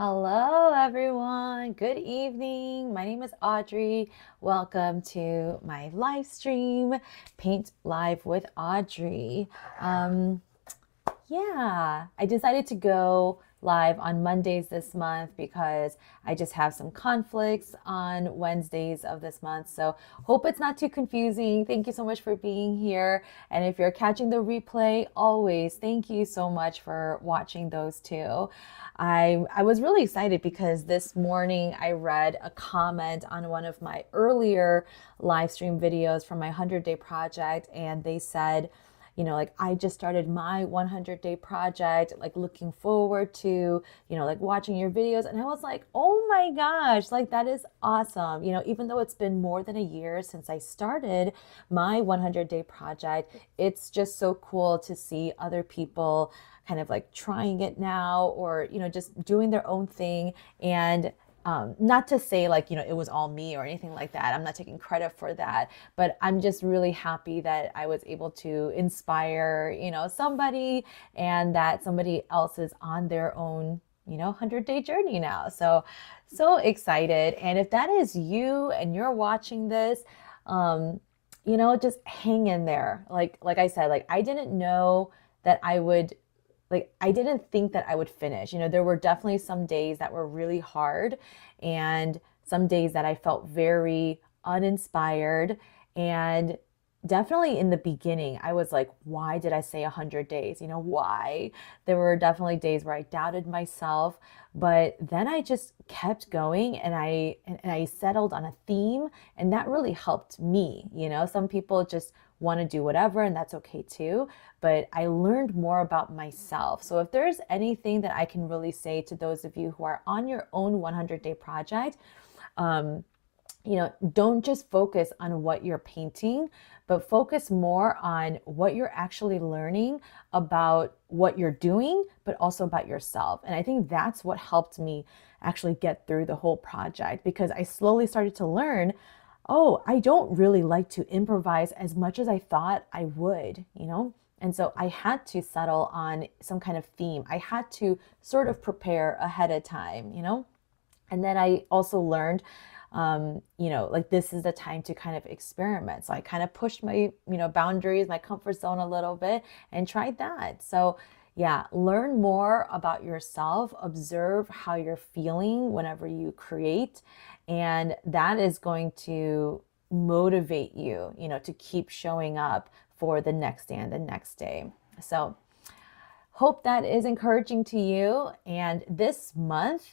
Hello, everyone. Good evening. My name is Audrey. Welcome to my live stream, Paint Live with Audrey. Um, I decided to go live on Mondays this month because I just have some conflicts on Wednesdays of this month. So, hope it's not too confusing. Thank you so much for being here. And if you're catching the replay, always thank you so much for watching those too. I was really excited because this morning I read a comment on one of my earlier live stream videos from my 100-day project, and they said, like, I just started my 100-day project, like looking forward to, like watching your videos. And I was like, oh my gosh, like that is awesome. Even though it's been more than a year since I started my 100-day project, it's just so cool to see other people kind of like trying it now, or, just doing their own thing. And not to say like, it was all me or anything like that. I'm not taking credit for that, but I'm just really happy that I was able to inspire, somebody, and that somebody else is on their own, 100-day journey now. So excited. And if that is you and you're watching this, just hang in there. Like I said, like I didn't know that I would, like I didn't think that I would finish. There were definitely some days that were really hard, and some days that I felt very uninspired. And definitely in the beginning, I was like, why did I say 100 days? Why? There were definitely days where I doubted myself, but then I just kept going, and I settled on a theme, and that really helped me. Some people just want to do whatever, and that's okay too, but I learned more about myself. So if there's anything that I can really say to those of you who are on your own 100-day project, um, don't just focus on what you're painting, but focus more on what you're actually learning about what you're doing, but also about yourself. And I think that's what helped me actually get through the whole project, because I slowly started to learn, oh, I don't really like to improvise as much as I thought I would. And so I had to settle on some kind of theme. I had to sort of prepare ahead of time. And then I also learned, like this is the time to kind of experiment. So I kind of pushed my, boundaries, my comfort zone a little bit, and tried that. So yeah, learn more about yourself, observe how you're feeling whenever you create, and that is going to motivate you, to keep showing up for the next day and the next day. So hope that is encouraging to you. And this month,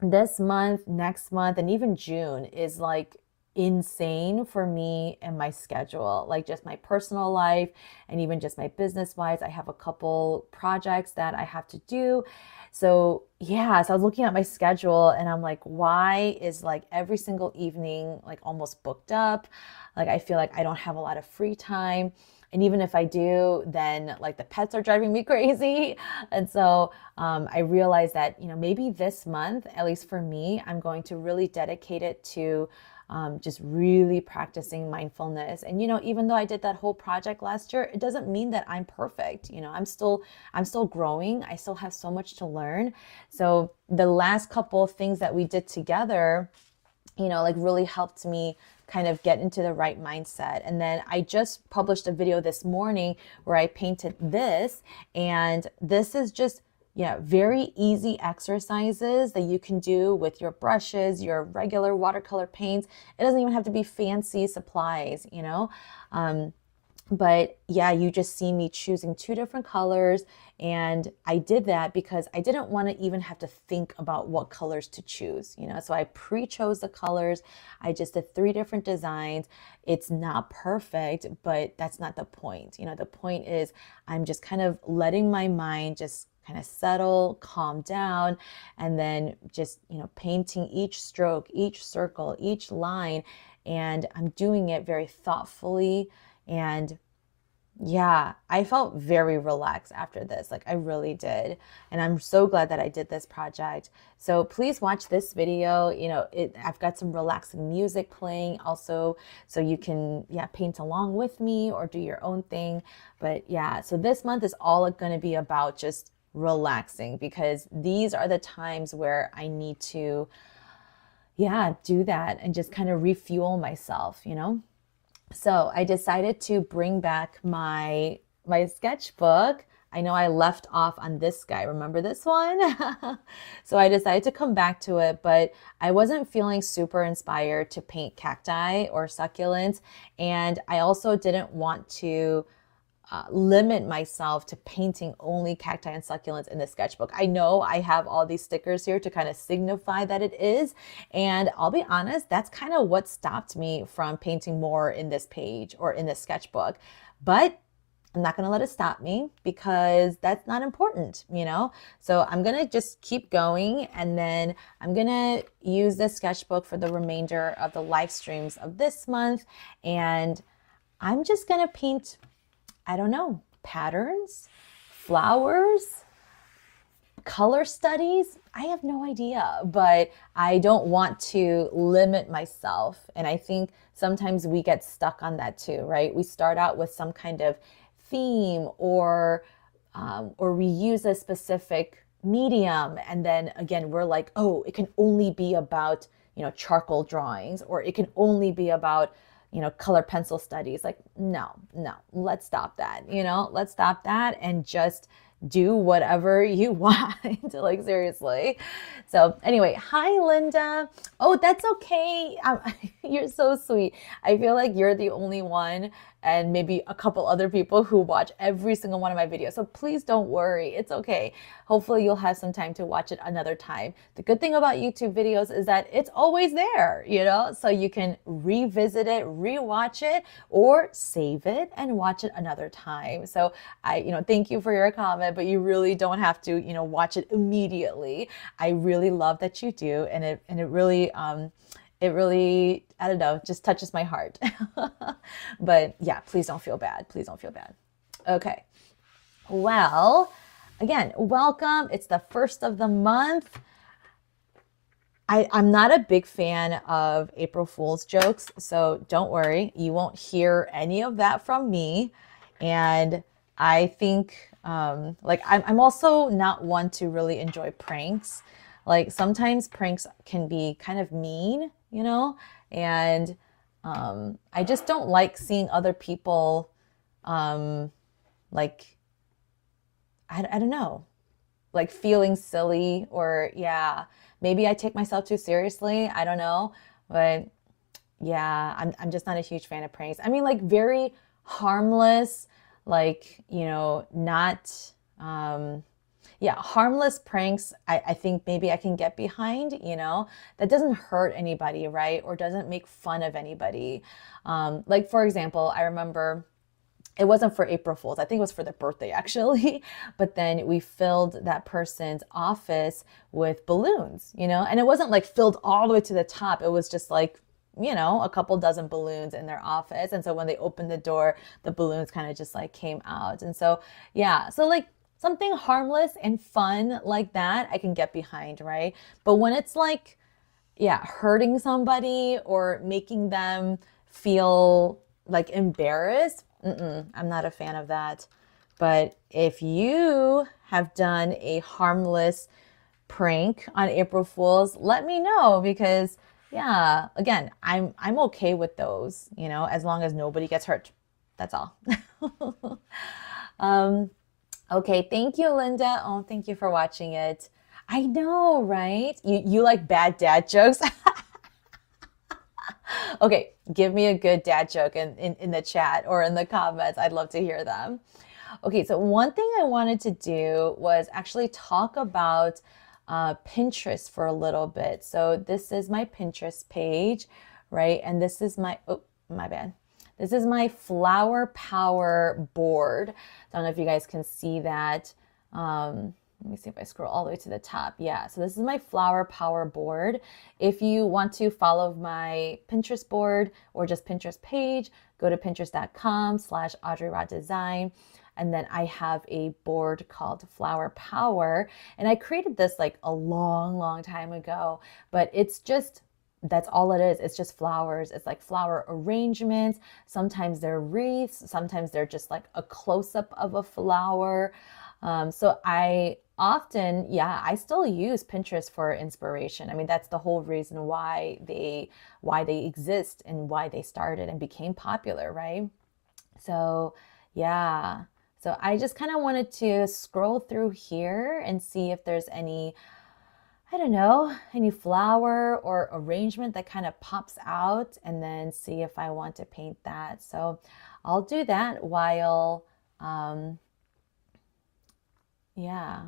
next month, and even June is like insane for me and my schedule, like just my personal life and even just my business wise. I have a couple projects that I have to do. So yeah, so I was looking at my schedule, and I'm like, why is like every single evening like almost booked up? Like I feel like I don't have a lot of free time. And even if I do, then like the pets are driving me crazy. And so I realized that, maybe this month, at least for me, I'm going to really dedicate it to just really practicing mindfulness. And, even though I did that whole project last year, it doesn't mean that I'm perfect. I'm still growing. I still have so much to learn. So the last couple of things that we did together, like really helped me kind of get into the right mindset. And then I just published a video this morning where I painted this, and this is just, very easy exercises that you can do with your brushes, your regular watercolor paints. It doesn't even have to be fancy supplies. But yeah, you just see me choosing two different colors. And I did that because I didn't want to even have to think about what colors to choose. So I pre-chose the colors. I just did 3 different designs. It's not perfect, but that's not the point. The point is I'm just kind of letting my mind just kind of settle, calm down, and then just, painting each stroke, each circle, each line. And I'm doing it very thoughtfully. And yeah, I felt very relaxed after this. Like I really did. And I'm so glad that I did this project. So please watch this video. I've got some relaxing music playing also, so you can, paint along with me or do your own thing. But yeah, so this month is all going to be about just relaxing, because these are the times where I need to, yeah, do that and just kind of refuel myself, you know? So I decided to bring back my sketchbook. I know I left off on this guy. Remember this one? So I decided to come back to it, but I wasn't feeling super inspired to paint cacti or succulents. And I also didn't want to limit myself to painting only cacti and succulents in the sketchbook. I know I have all these stickers here to kind of signify that it is. And I'll be honest, that's kind of what stopped me from painting more in this page or in this sketchbook. But I'm not going to let it stop me, because that's not important, you know? So I'm going to just keep going, and then I'm going to use this sketchbook for the remainder of the live streams of this month. And I'm just going to paint, I don't know, patterns, flowers, color studies. I have no idea, but I don't want to limit myself. And I think sometimes we get stuck on that too, right? We start out with some kind of theme, or we use a specific medium, and then again we're like, oh, it can only be about, you know, charcoal drawings, or it can only be about, you know, color pencil studies. Like, no, let's stop that, you know, let's stop that and just do whatever you want. Like, seriously. So anyway, hi Linda. Oh, that's okay. You're so sweet. I feel like you're the only one, and maybe a couple other people, who watch every single one of my videos. So please don't worry. It's okay. Hopefully you'll have some time to watch it another time. The good thing about YouTube videos is that it's always there, you know, so you can revisit it, rewatch it, or save it and watch it another time. So you know, thank you for your comment, but you really don't have to, you know, watch it immediately. I really love that you do. And it really, I don't know, just touches my heart. But yeah, please don't feel bad. Please don't feel bad. Okay. Well, again, welcome. It's the first of the month. I'm not a big fan of April Fool's jokes, so don't worry. You won't hear any of that from me. And I think, like, I'm also not one to really enjoy pranks. Like, sometimes pranks can be kind of mean, you know, and I just don't like seeing other people, like, I don't know, like feeling silly, or yeah, maybe I take myself too seriously. I don't know, but yeah, I'm just not a huge fan of pranks. I mean, like, very harmless, like, you know, not, yeah, harmless pranks, I think maybe I can get behind, you know, that doesn't hurt anybody, right? Or doesn't make fun of anybody. Like, for example, I remember, it wasn't for April Fool's. I think it was for their birthday, actually. But then we filled that person's office with balloons, you know, and it wasn't like filled all the way to the top. It was just like, you know, a couple dozen balloons in their office. And so when they opened the door, the balloons kind of just like came out. And so, yeah, so like something harmless and fun like that, I can get behind, right? But when it's like, yeah, hurting somebody or making them feel like embarrassed, I'm not a fan of that. But if you have done a harmless prank on April Fools, let me know, because yeah, again, I'm okay with those, you know, as long as nobody gets hurt. That's all. Okay, thank you, Linda. Oh, thank you for watching it. I know, right? You like bad dad jokes? Okay, give me a good dad joke in the chat or in the comments. I'd love to hear them. Okay, so one thing I wanted to do was actually talk about Pinterest for a little bit. So this is my Pinterest page, right? And this is my, oh, my bad. This is my flower power board. I don't know if you guys can see that. Let me see if I scroll all the way to the top. Yeah, so this is my flower power board. If you want to follow my Pinterest board or just Pinterest page, go to pinterest.com/Audrey Ra Design. And then I have a board called Flower Power. And I created this like a long time ago, but it's just, that's all it is. It's just flowers. It's like flower arrangements. Sometimes they're wreaths. Sometimes they're just like a close-up of a flower. So I often, yeah, I still use Pinterest for inspiration. I mean, that's the whole reason why they exist and why they started and became popular, right? So, yeah. So I just kind of wanted to scroll through here and see if there's any, I don't know, any flower or arrangement that kind of pops out, and then see if I want to paint that. So I'll do that while, um, yeah,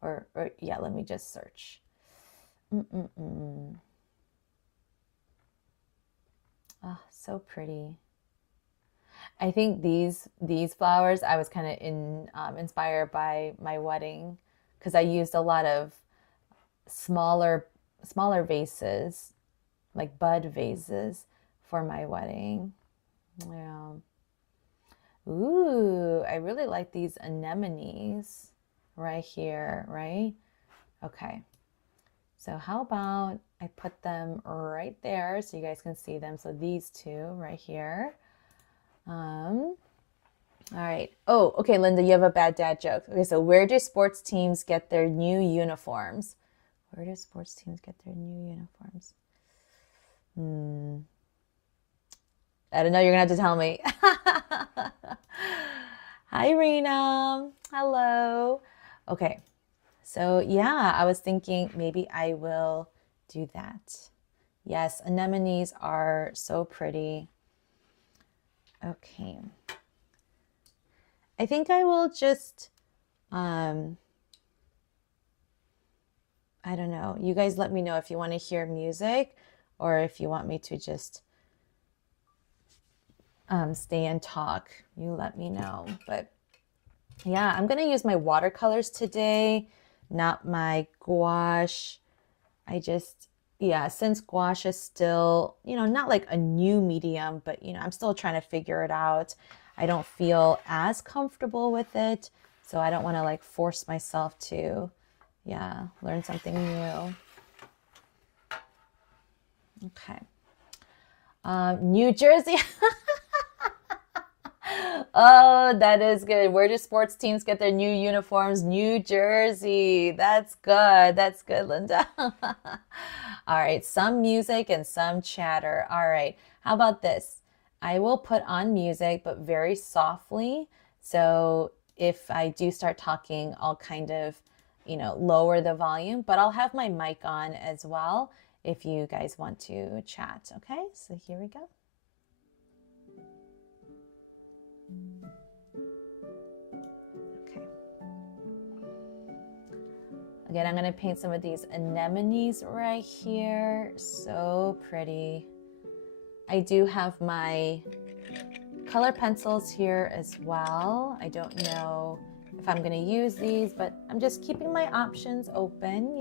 or yeah, let me just search. Mm-mm-mm. Oh, so pretty. I think these flowers I was kind of inspired by my wedding because I used a lot of smaller smaller vases, like bud vases, for my wedding. Yeah. Ooh, I really like these anemones right here, right? Okay. So how about I put them right there so you guys can see them. So these two right here. All right. Oh, okay, Linda, you have a bad dad joke. Okay, so where do sports teams get their new uniforms? Where do sports teams get their new uniforms? I don't know. You're gonna have to tell me. Hi, Rena. Hello. Okay. So yeah, I was thinking maybe I will do that. Yes, anemones are so pretty. Okay. I think I will just, um, I don't know. You guys let me know if you want to hear music or if you want me to just stay and talk. You let me know. But yeah, I'm going to use my watercolors today, not my gouache. I just, yeah, since gouache is still, not like a new medium, but, I'm still trying to figure it out. I don't feel as comfortable with it. So I don't want to like force myself to, yeah, learn something new. Okay. New Jersey. Oh, that is good. Where do sports teams get their new uniforms? New Jersey. That's good. That's good, Linda. All right, some music and some chatter. All right, how about this? I will put on music, but very softly. So if I do start talking, I'll kind of, lower the volume, but I'll have my mic on as well if you guys want to chat. Okay, so here we go. Okay. Again, I'm going to paint some of these anemones right here. So pretty. I do have my color pencils here as well. I don't know if I'm going to use these, but I'm just keeping my options open.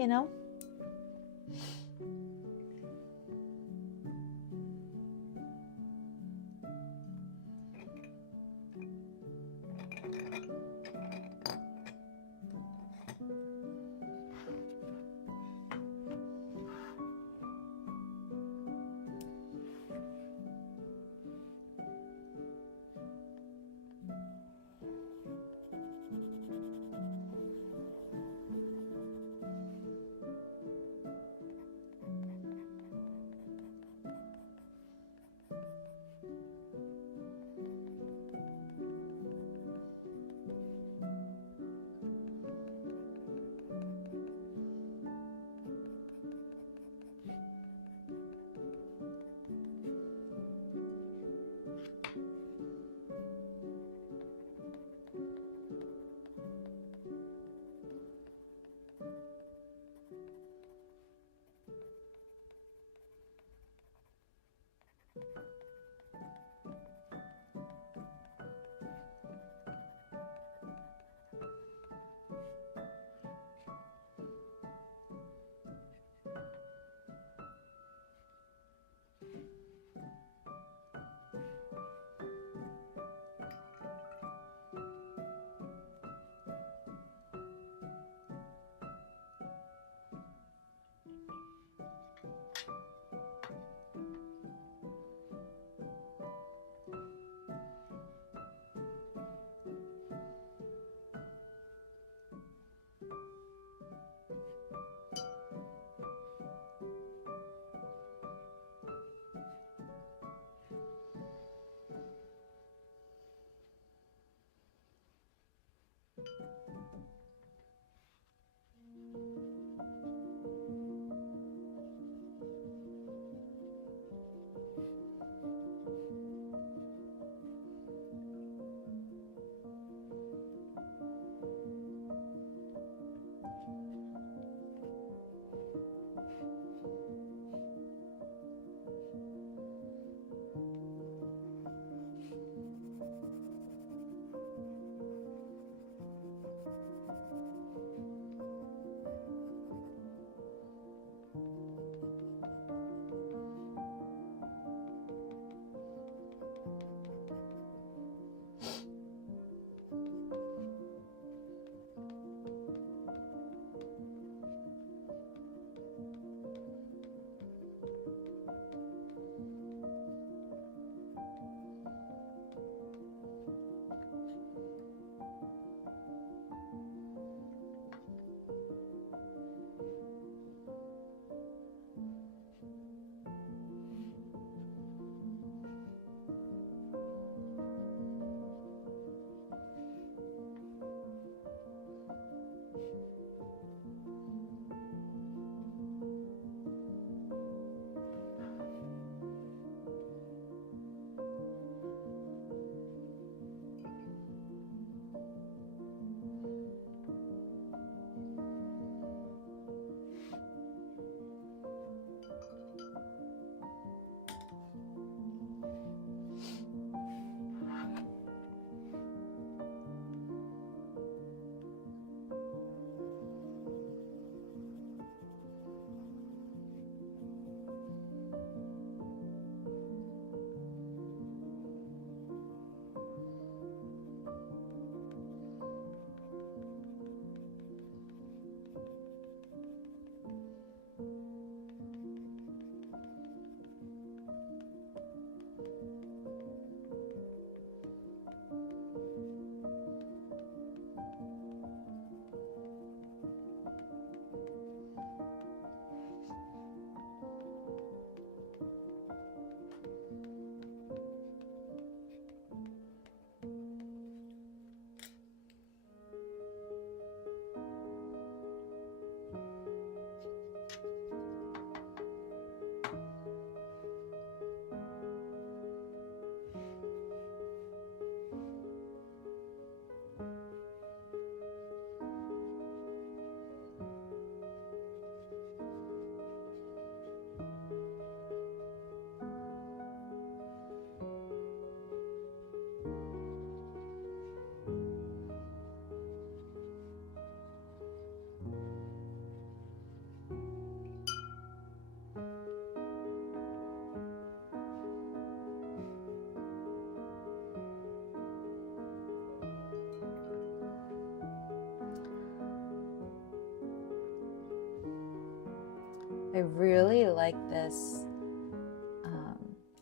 I really like this.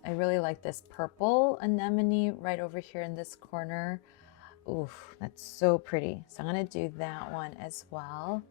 I really like this purple anemone right over here in this corner. Oof, that's so pretty. So I'm going to do that one as well.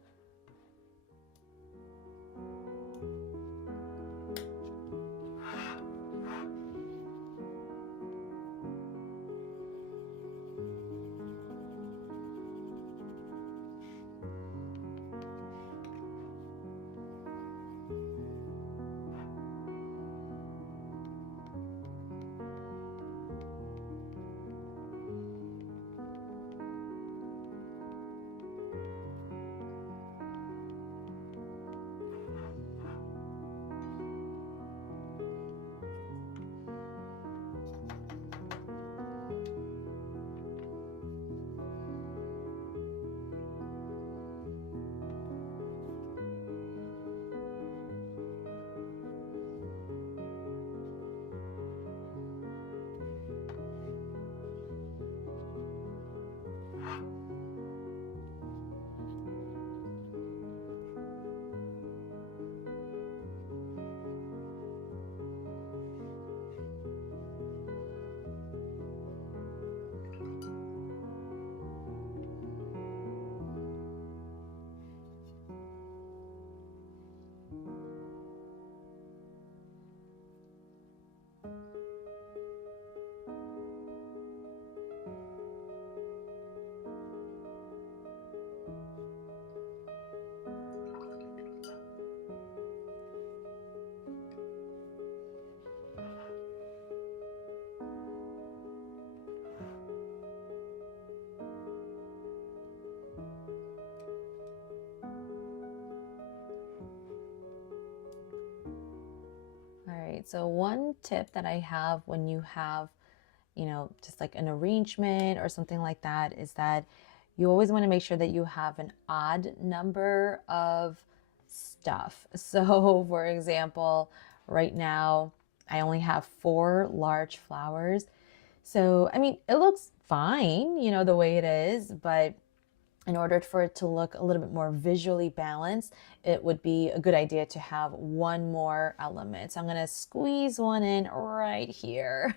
right, so one tip that I have when you have, just like an arrangement or something like that is that you always want to make sure that you have an odd number of stuff. So, for example, right now I only have 4 large flowers. So, I mean, it looks fine, the way it is, but in order for it to look a little bit more visually balanced, it would be a good idea to have one more element. So I'm going to squeeze one in right here.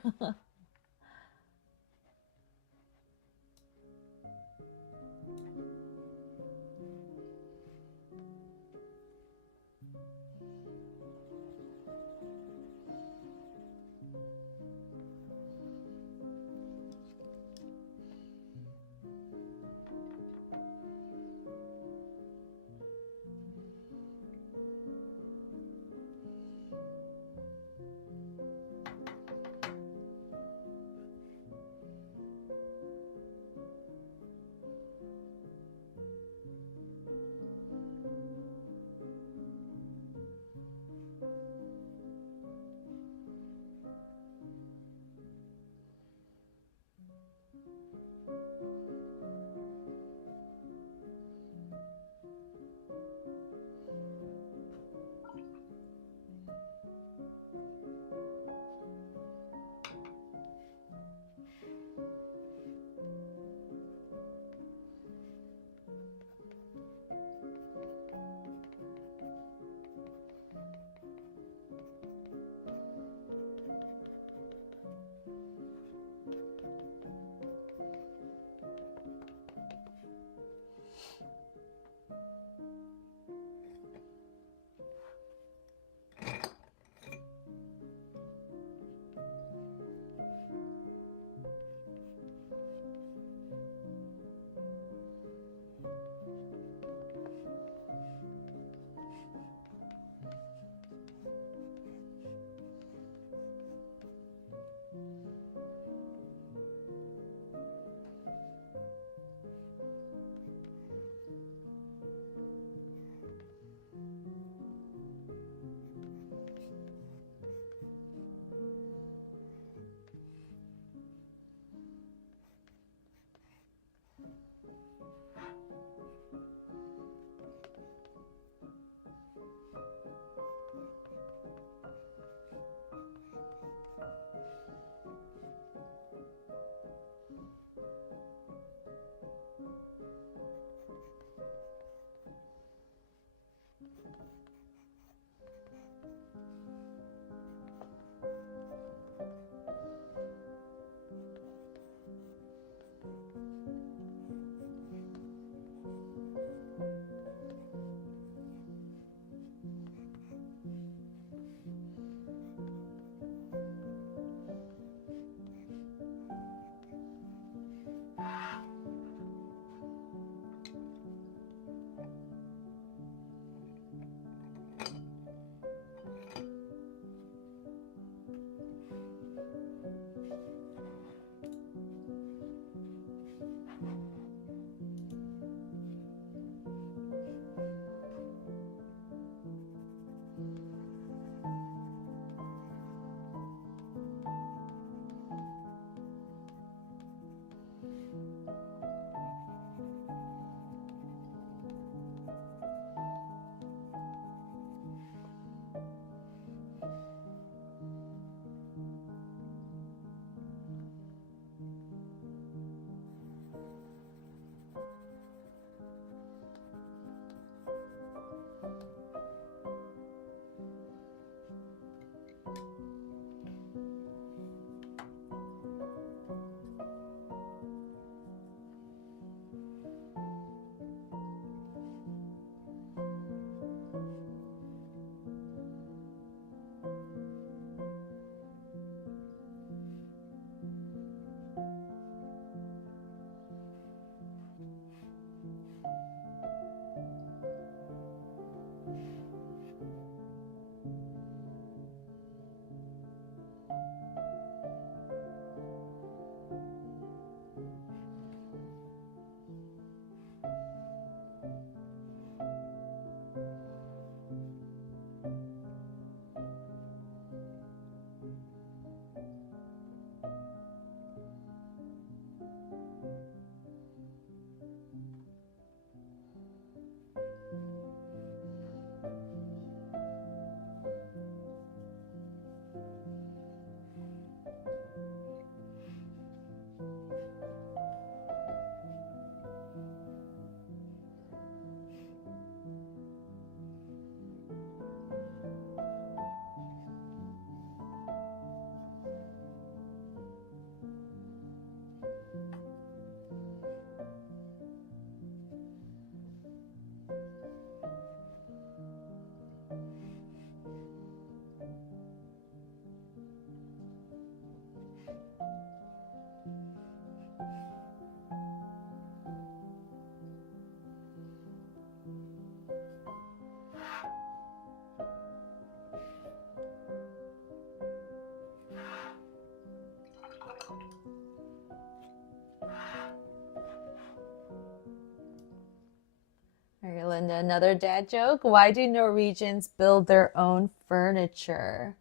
And another dad joke. Why do Norwegians build their own furniture?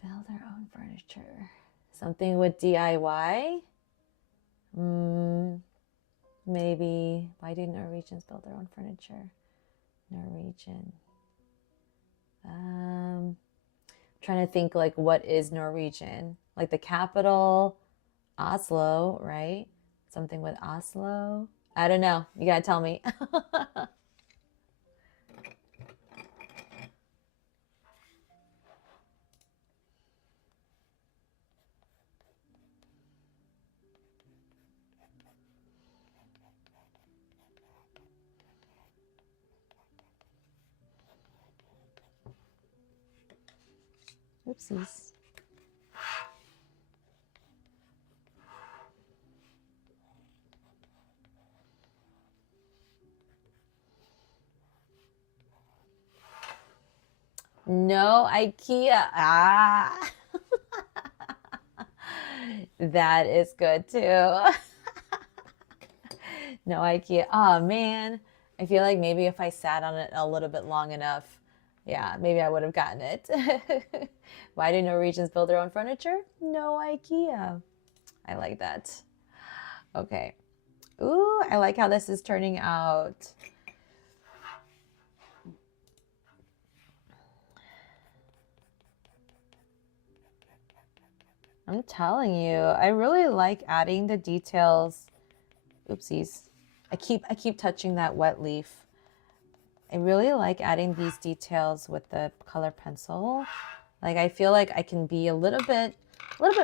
Build their own furniture. Something with DIY? Maybe. Why do Norwegians build their own furniture? Norwegian. Trying to think like what is Norwegian? Like the capital, Oslo, right? Something with Oslo. I don't know. You gotta tell me. Oopsies. No IKEA. Ah. That is good too. No IKEA. Oh man. I feel like maybe if I sat on it a little bit long enough, yeah, maybe I would have gotten it. Why do Norwegians build their own furniture? No IKEA. I like that. Okay. Ooh, I like how this is turning out. I'm telling you, I really like adding the details. Oopsies. I keep touching that wet leaf. I really like adding these details with the color pencil. Like I feel like I can be a little bit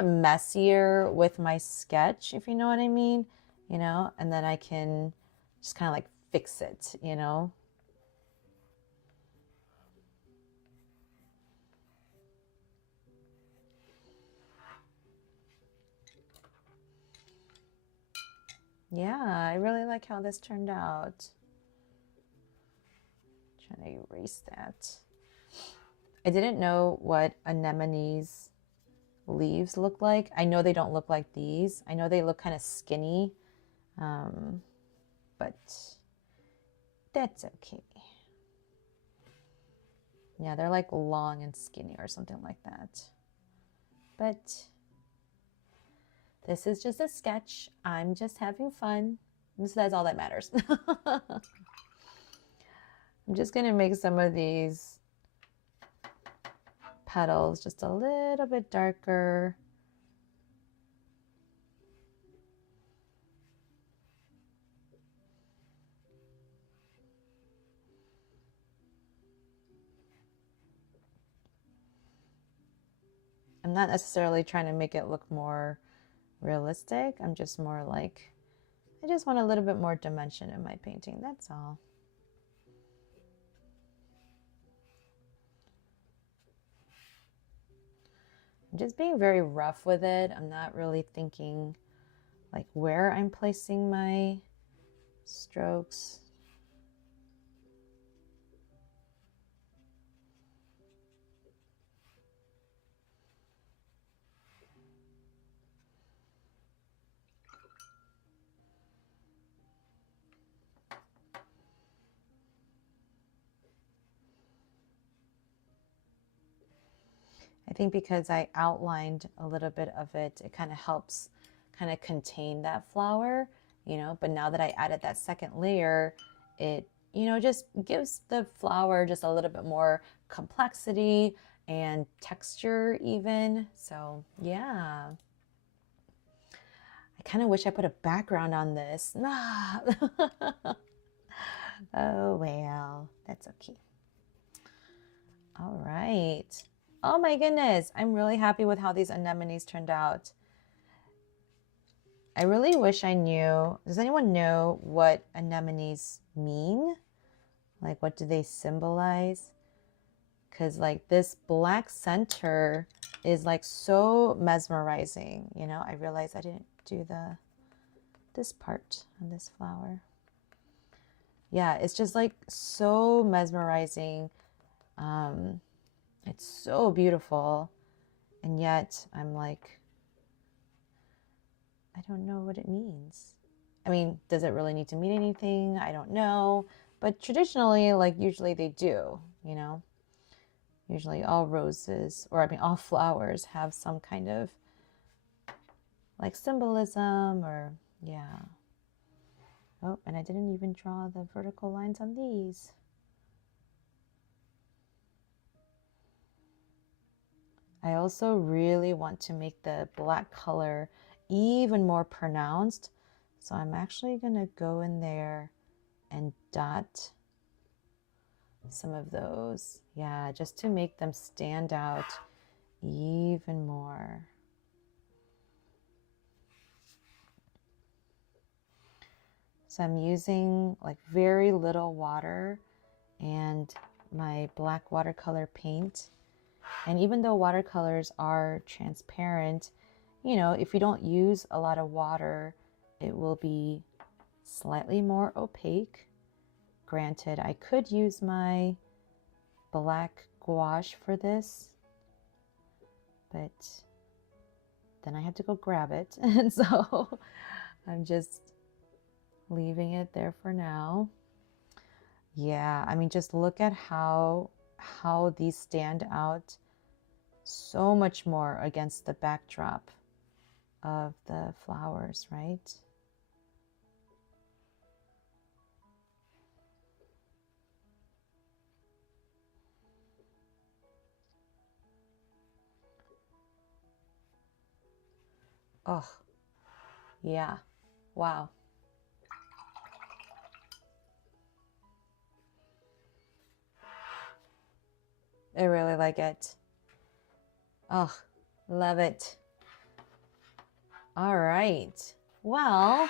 messier with my sketch, if you know what I mean, you know, and then I can just kind of like fix it, you know. Yeah, I really like how this turned out. Trying to erase that. I didn't know what anemones leaves look like. I know they don't look like these. I know they look kind of skinny, but that's okay. Yeah, they're like long and skinny or something like that. But this is just a sketch. I'm just having fun. So that's all that matters. I'm just going to make some of these petals just a little bit darker. I'm not necessarily trying to make it look more realistic. I'm just more like, I just want a little bit more dimension in my painting. That's all. I'm just being very rough with it. I'm not really thinking like where I'm placing my strokes. I think because I outlined a little bit of it, it kind of helps kind of contain that flower, you know, but now that I added that second layer, it, you know, just gives the flower just a little bit more complexity and texture even. So yeah, I kind of wish I put a background on this. Oh, well, that's okay. All right. Oh my goodness. I'm really happy with how these anemones turned out. I really wish I knew. Does anyone know what anemones mean? Like, what do they symbolize? Because, like, this black center is, like, so mesmerizing. You know, I realized I didn't do this part on this flower. Yeah, it's just, like, so mesmerizing. It's so beautiful. And yet, I'm like, I don't know what it means. I mean, does it really need to mean anything? I don't know. But traditionally, like usually they do, you know. Usually all roses, or I mean all flowers have some kind of like symbolism or yeah. Oh, and I didn't even draw the vertical lines on these. I also really want to make the black color even more pronounced. So I'm actually gonna go in there and dot some of those. Yeah, just to make them stand out even more. So I'm using like very little water and my black watercolor paint. And even though watercolors are transparent, you know, if you don't use a lot of water, it will be slightly more opaque. Granted, I could use my black gouache for this, but then I have to go grab it. And so I'm just leaving it there for now. Yeah, I mean, just look at how these stand out so much more against the backdrop of the flowers, right? Oh, yeah. Wow. I really like it. Oh, love it. All right. Well,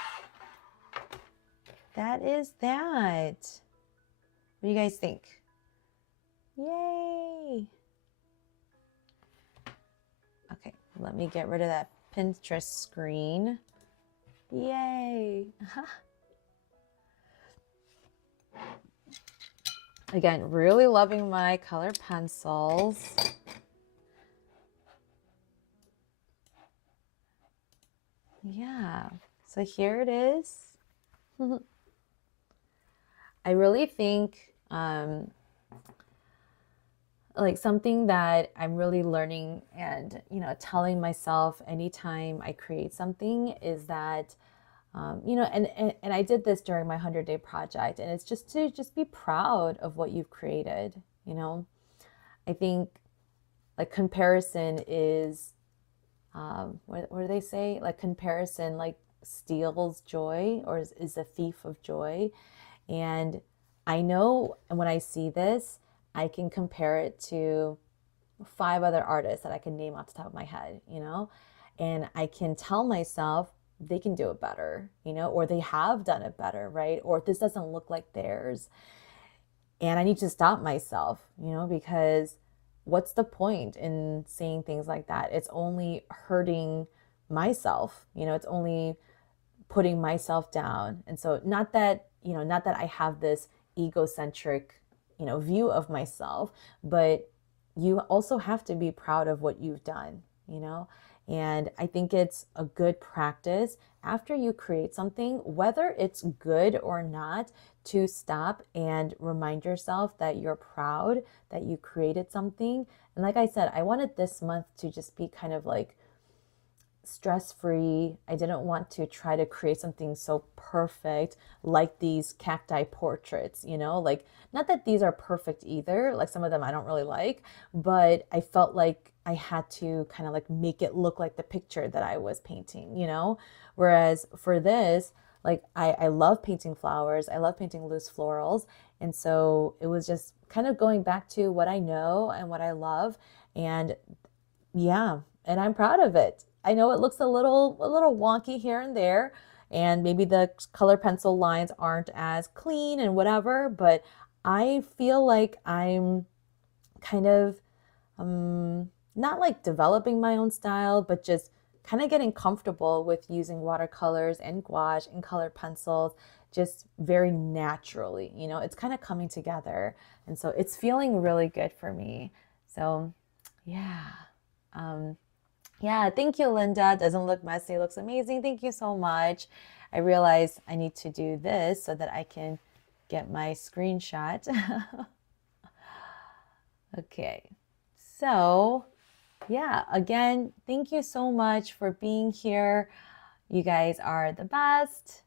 that is that. What do you guys think? Yay. Okay, let me get rid of that Pinterest screen. Yay. Again, really loving my color pencils. Yeah, so here it is. I really think like something that I'm really learning and, you know, telling myself anytime I create something is that, you know, and I did this during my 100-day project, and it's just to just be proud of what you've created, you know. I think like comparison is, what do they say? Like comparison like steals joy or is a thief of joy. And I know when I see this, I can compare it to 5 other artists that I can name off the top of my head, you know, and I can tell myself they can do it better, you know, or they have done it better, right? Or this doesn't look like theirs. And I need to stop myself, you know, because what's the point in saying things like that? It's only hurting myself, you know, it's only putting myself down. And so not that, you know, not that I have this egocentric, you know, view of myself, but you also have to be proud of what you've done, you know? And I think it's a good practice after you create something, whether it's good or not, to stop and remind yourself that you're proud that you created something. And like I said, I wanted this month to just be kind of like stress free. I didn't want to try to create something so perfect like these cacti portraits, you know, like not that these are perfect either, like some of them I don't really like, but I felt like I had to kind of like make it look like the picture that I was painting, you know. Whereas for this, like I love painting flowers, I love painting loose florals, and so it was just kind of going back to what I know and what I love. And yeah, and I'm proud of it. I know it looks a little wonky here and there, and maybe the color pencil lines aren't as clean and whatever, but I feel like I'm kind of not like developing my own style, but just kind of getting comfortable with using watercolors and gouache and colored pencils just very naturally. You know, it's kind of coming together. And so it's feeling really good for me. So, yeah. Um, yeah, thank you, Linda. Doesn't look messy, looks amazing. Thank you so much. I realize I need to do this so that I can get my screenshot. Okay, so yeah, again, thank you so much for being here. You guys are the best.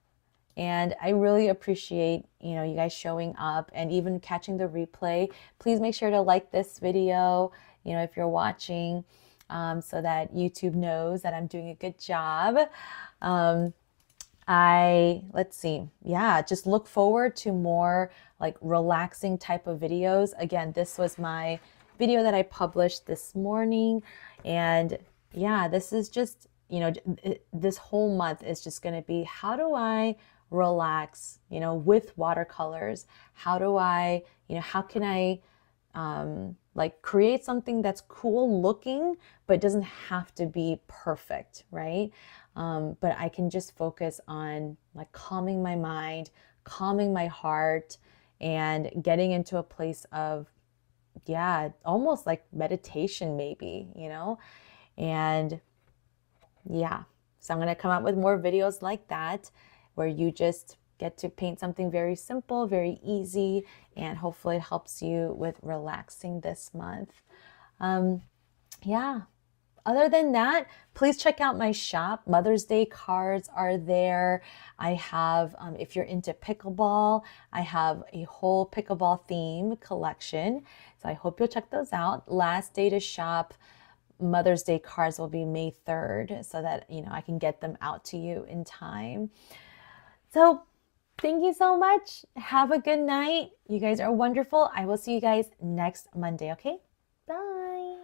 And I really appreciate, you guys showing up and even catching the replay. Please make sure to like this video, if you're watching, so that YouTube knows that I'm doing a good job. Let's see. Yeah, just look forward to more like relaxing type of videos. Again, this was my video that I published this morning. And yeah, this is just, this whole month is just going to be, how do I relax, with watercolors? How do I, how can I like create something that's cool looking, but it doesn't have to be perfect, right? But I can just focus on like calming my mind, calming my heart, and getting into a place of, yeah, almost like meditation maybe, and yeah, so I'm going to come out with more videos like that where you just get to paint something very simple, very easy, and hopefully it helps you with relaxing this month. Yeah. Other than that, please check out my shop. Mother's Day cards are there. I have, if you're into pickleball, I have a whole pickleball theme collection. So I hope you'll check those out. Last day to shop Mother's Day cards will be May 3rd so that, I can get them out to you in time. So thank you so much. Have a good night. You guys are wonderful. I will see you guys next Monday, okay? Bye.